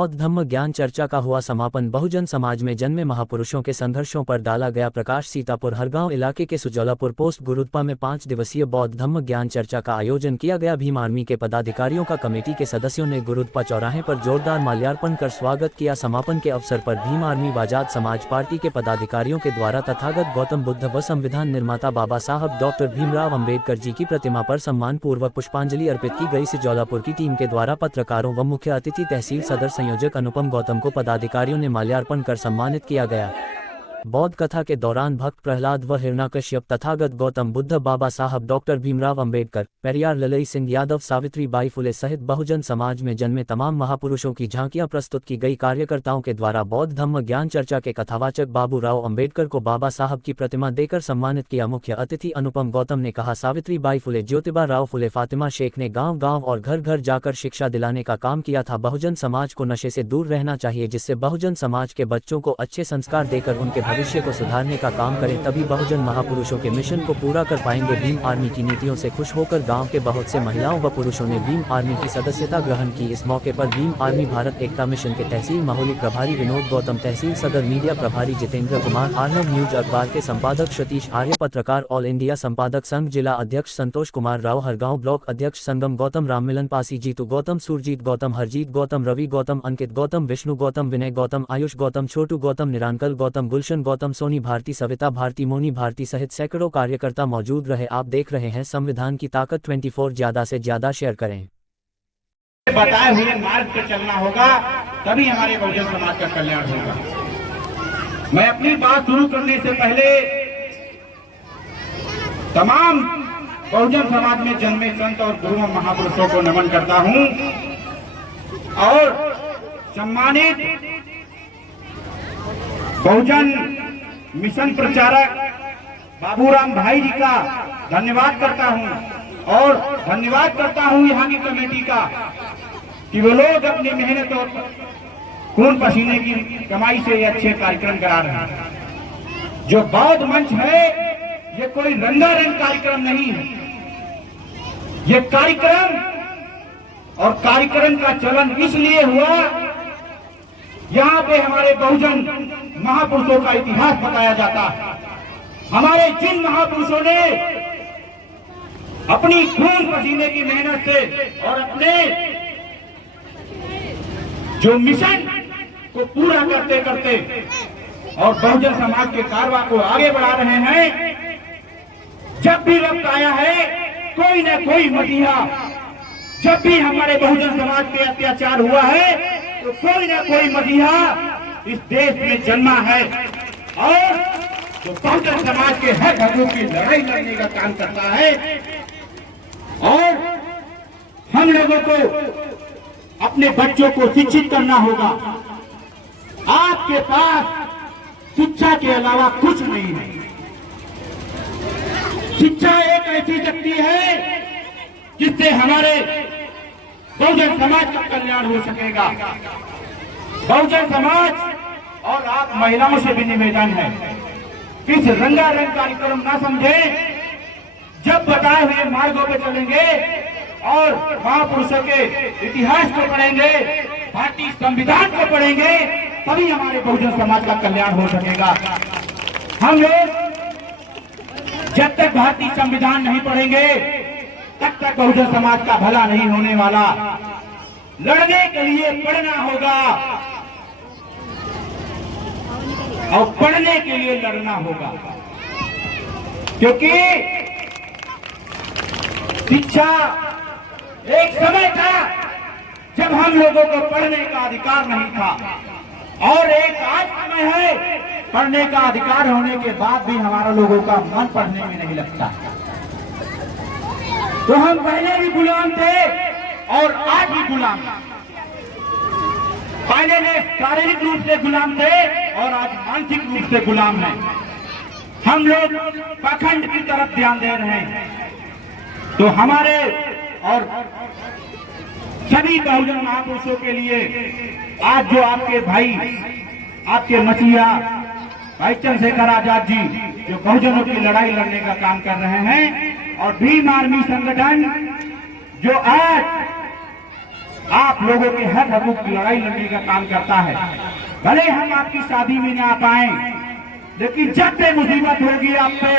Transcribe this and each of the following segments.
बौद्ध धम्म ज्ञान चर्चा का हुआ समापन। बहुजन समाज में जन्मे महापुरुषों के संघर्षों पर डाला गया प्रकाश। सीतापुर हरगांव इलाके के सुजौलापुर पोस्ट गुरुद्पा में 5 दिवसीय बौद्ध धम्म ज्ञान चर्चा का आयोजन किया गया। भीम आर्मी के पदाधिकारियों का कमेटी के सदस्यों ने गुरुद्पा चौराहे पर जोरदार माल्यार्पण कर स्वागत किया। समापन के अवसर पर भीम आर्मी व आजाद समाज पार्टी के पदाधिकारियों के द्वारा तथागत गौतम बुद्ध व संविधान निर्माता बाबा साहब डॉक्टर भीमराव अंबेडकर जी की प्रतिमा पर सम्मान पूर्वक पुष्पांजलि अर्पित की गई। सुजौलापुर की टीम के द्वारा पत्रकारों व मुख्य अतिथि तहसील सदर संयोजक अनुपम गौतम को पदाधिकारियों ने माल्यार्पण कर सम्मानित किया गया। बौद्ध कथा के दौरान भक्त प्रहलाद व हिरण्याकश्यप, तथागत गौतम बुद्ध, बाबा साहब doctor Bhimrao Ambedkar, Periyar Lalai Singh Yadav, Savitri by फुले सहित बहुजन समाज में जन्मे तमाम महापुरुषों की झांकियां प्रस्तुत की गई। कार्यकर्ताओं के द्वारा बौद्ध धम्म ज्ञान चर्चा के कथावाचक बाबू राव अंबेडकर को बाबा साहब की प्रतिमा देकर सम्मानित किया। मुख्य अतिथि अनुपम गौतम ने कहा, सावित्री बाई फुले, ज्योतिबा राव फुले, फातिमा शेख ने गाँव-गाँव और घर-घर जाकर शिक्षा दिलाने का काम किया था। बहुजन समाज को नशे से दूर रहना चाहिए, जिससे बहुजन समाज के बच्चों को अच्छे संस्कार देकर उनके भविष्य को सुधारने का काम करें, तभी बहुजन महापुरुषों के मिशन को पूरा कर पाएंगे। भीम आर्मी की नीतियों से खुश होकर गांव के बहुत से महिलाओं व पुरुषों ने भीम आर्मी की सदस्यता ग्रहण की। इस मौके पर भीम आर्मी भारत एकता मिशन के तहसील महोली प्रभारी विनोद गौतम, तहसील सदर मीडिया प्रभारी जितेंद्र कुमार, आर्नव न्यूज अखबार के संपादक सतीश आर्य, पत्रकार ऑल इंडिया संपादक संघ जिला अध्यक्ष संतोष कुमार राव, हरगांव ब्लॉक अध्यक्ष संगम गौतम, राममिलन पासी, जीतू गौतम, सुरजीत गौतम, हरजीत गौतम, रवि गौतम, अंकित गौतम, विष्णु गौतम, विनय गौतम, आयुष गौतम, छोटू गौतम, निरांकल गौतम, गुलशन गौतम, सोनी भारती, सविता भारती, मोनी भारती सहित सैकड़ों कार्यकर्ता मौजूद रहे। आप देख रहे हैं संविधान की ताकत 24। ज्यादा से ज्यादा शेयर करें। बताए हुए मार्ग पे चलना होगा, तभी हमारे बहुजन समाज का कल्याण होगा। मैं अपनी बात शुरू करने से पहले तमाम बहुजन समाज में जन्मे संत और गुरु महापुरुषों को नमन करता हूं और सम्मानित बहुजन मिशन प्रचारक बाबूराम भाई जी का धन्यवाद करता हूं और धन्यवाद करता हूं यहां की कमेटी का कि वो लोग अपनी मेहनत और खून पसीने की कमाई से ये अच्छे कार्यक्रम करा रहे हैं। जो बौद्ध मंच है ये कोई रंगारंग कार्यक्रम नहीं है। ये कार्यक्रम और कार्यक्रम का चलन इसलिए हुआ, यहाँ पे हमारे बहुजन महापुरुषों का इतिहास बताया जाता है। हमारे जिन महापुरुषों ने अपनी खून पसीने की मेहनत से और अपने जो मिशन को पूरा करते करते और बहुजन समाज के कारवा को आगे बढ़ा रहे हैं। जब भी वक्त आया है कोई न कोई मसीहा, जब भी हमारे बहुजन समाज पे अत्याचार हुआ है तो कोई न कोई मसीहा इस देश में जन्मा है और जो बहुजन समाज के हक हकों की लड़ाई लड़ने का काम करता है। और हम लोगों को अपने बच्चों को शिक्षित करना होगा। आपके पास शिक्षा के अलावा कुछ नहीं है। शिक्षा एक ऐसी शक्ति है जिससे हमारे बहुजन समाज का कल्याण हो सकेगा। बहुजन समाज और आप महिलाओं से भी निवेदन है, इस रंगारंग कार्यक्रम ना समझे। जब बताए हुए मार्गों पे चलेंगे और महापुरुषों के इतिहास को पढ़ेंगे, भारतीय संविधान को पढ़ेंगे, तभी हमारे बहुजन समाज का कल्याण हो सकेगा। हम लोग जब तक भारतीय संविधान नहीं पढ़ेंगे तब तक बहुजन समाज का भला नहीं होने वाला। लड़ने के लिए पढ़ना होगा और पढ़ने के लिए लड़ना होगा, क्योंकि शिक्षा एक समय था जब हम लोगों को पढ़ने का अधिकार नहीं था और एक आज समय है पढ़ने का अधिकार होने के बाद भी हमारा लोगों का मन पढ़ने में नहीं लगता। तो हम पहले भी गुलाम थे और आज भी गुलाम हैं। पहले वे शारीरिक रूप से गुलाम थे और आज मानसिक रूप से गुलाम हैं। हम लोग पाखंड की तरफ ध्यान दे रहे हैं। तो हमारे और सभी बहुजन महापुरुषों के लिए आज जो आपके भाई, आपके मसीहा भाई चंद्रशेखर आजाद जी जो बहुजनों की लड़ाई लड़ने का काम कर रहे हैं और भीम आर्मी संगठन जो आज आप लोगों के हक हकूक की लड़ाई लड़ने का काम करता है। भले हम आपकी शादी में ना आ पाए, लेकिन जब भी मुसीबत होगी आप पे,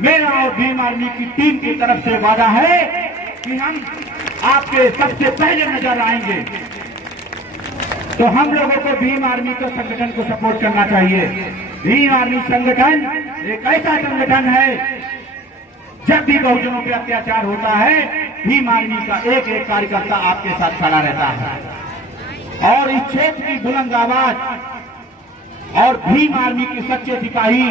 मेरा और भीम आर्मी की टीम की तरफ से वादा है कि हम आपके सबसे पहले नजर आएंगे। तो हम लोगों को भीम आर्मी को संगठन को सपोर्ट करना चाहिए। भीम आर्मी संगठन एक ऐसा संगठन है, जब भी बहुजनों पे अत्याचार होता है, भीम आर्मी का एक एक कार्यकर्ता आपके साथ खड़ा रहता है। और इस क्षेत्र की बुलंद आवाज और भीम आर्मी के सच्चे सिपाही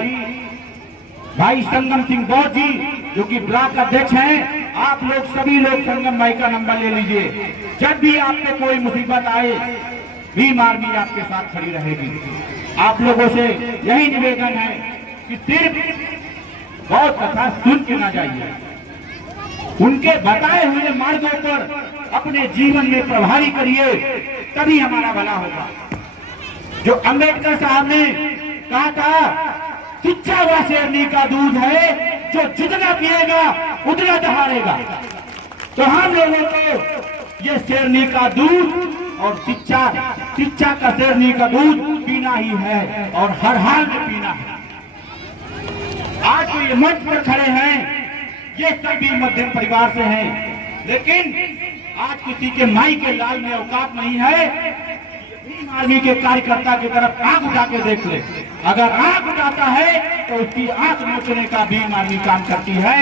भाई संगम सिंह बौद्ध जी, जो कि ब्लॉक अध्यक्ष हैं, आप लोग सभी लोग संगम भाई का नंबर ले लीजिए। जब भी आप पे कोई मुसीबत आए, भीम आर्मी आपके साथ खड़ी रहेगी। आप लोगों से यही निवेदन है कि सिर्फ बहुत कथा सुन के ना जाइए, उनके बताए हुए मार्गों पर अपने जीवन में प्रभावी करिए, तभी हमारा भला होगा। जो अम्बेडकर साहब ने कहा था, शिक्षा व शेरनी का दूध है, जो जितना पिएगा उतना दहाड़ेगा। तो हम लोगों को ये शेरनी का दूध और शिक्षा का शेरनी का दूध पीना ही है, और हर हाल में पीना है। आज जो ये मंच पर खड़े हैं, ये सभी मध्यम परिवार से हैं, लेकिन आज किसी के माई के लाल में औकात नहीं है। भीम आर्मी के कार्यकर्ता की तरफ आंख उठा के देख ले, अगर आंख उठाता है तो उसकी आंख नोचने का भीम आर्मी काम करती है।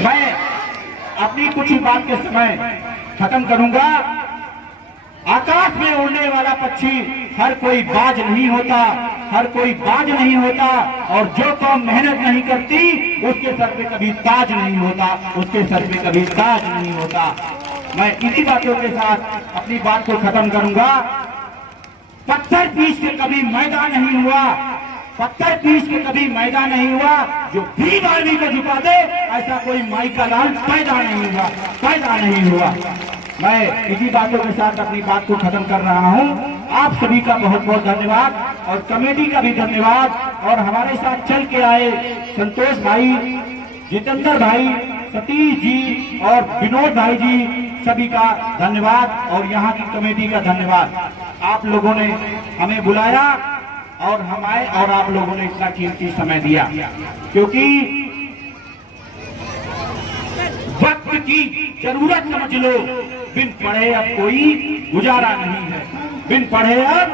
मैं अपनी कुछ ही बात के समय खत्म करूंगा। आकाश में उड़ने वाला पक्षी हर कोई बाज नहीं होता, हर कोई बाज नहीं होता, और जो कौम मेहनत नहीं करती उसके सर पे कभी ताज नहीं होता, उसके सर पे कभी ताज नहीं होता। मैं इसी बातों के साथ अपनी बात को खत्म करूंगा। पत्थर पीस के कभी मैदान नहीं हुआ, पत्थर पीस के कभी मैदान नहीं हुआ। जो भीम आर्मी को झुका दे, ऐसा कोई माई का लाल पैदा नहीं हुआ, पैदा नहीं हुआ। मैं इसी बातों के साथ अपनी बात को खत्म कर रहा हूं। आप सभी का बहुत बहुत धन्यवाद, और कमेटी का भी धन्यवाद, और हमारे साथ चल के आए संतोष भाई, जितेंद्र भाई, सतीश जी और विनोद भाई जी, सभी का धन्यवाद, और यहाँ की कमेटी का धन्यवाद। आप लोगों ने हमें बुलाया और हम आए, और आप लोगों ने इतना कीमती समय दिया, क्योंकि वक्त की जरूरत समझ लो। बिन पढ़े अब कोई गुजारा नहीं है, बिन पढ़े अब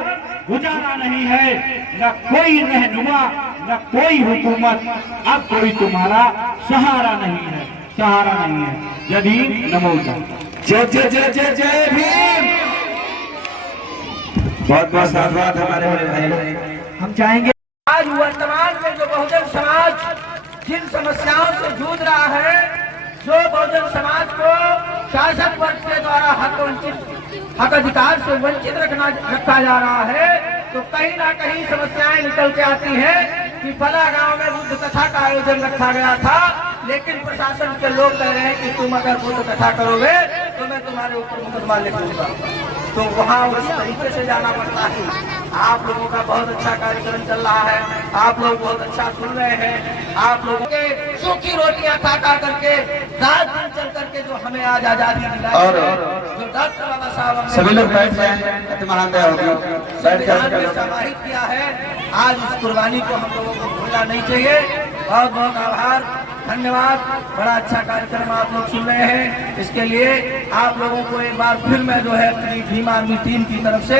गुजारा नहीं है। न कोई रहनुमा, न कोई हुकूमत, अब कोई तुम्हारा सहारा नहीं है, सहारा नहीं है। जय भीम, नमो जय जय जय जय जय भीम। बहुत बहुत धन्यवाद हमारे भाई। हम चाहेंगे आज वर्तमान में जो बहुजन समाज जिन समस्याओं से जूझ रहा है, जो बहुजन समाज को शासक वर्ग के द्वारा हक अधिकार से वंचित रखा जा रहा है, तो कहीं ना कहीं समस्याएं निकल के आती हैं कि फला गांव में बुद्ध कथा का आयोजन रखा गया था, लेकिन प्रशासन के लोग कह रहे हैं कि तुम अगर बुद्ध कथा करोगे तो मैं तुम्हारे ऊपर मुकदमा लिख दूंगा। तो वहाँ उस तरीके से जाना पड़ता है। आप लोगों का बहुत अच्छा कार्यक्रम चल रहा है, आप लोग बहुत अच्छा सुन रहे हैं। आप लोगों के सूखी रोटियां खा करके रात दिन चल करके जो हमें आज आजादी दिलाई, और जो डॉक्टर बाबा साहब सभी लोग बैठ जाएं, समाहित किया है, आज इस कुर्बानी को हम लोगों को भूलना नहीं चाहिए। बहुत बहुत आभार, धन्यवाद। बड़ा अच्छा कार्यक्रम आप लोग सुन रहे हैं, इसके लिए आप लोगों को एक बार फिर मैं जो है अपनी भीम आर्मी टीम की तरफ से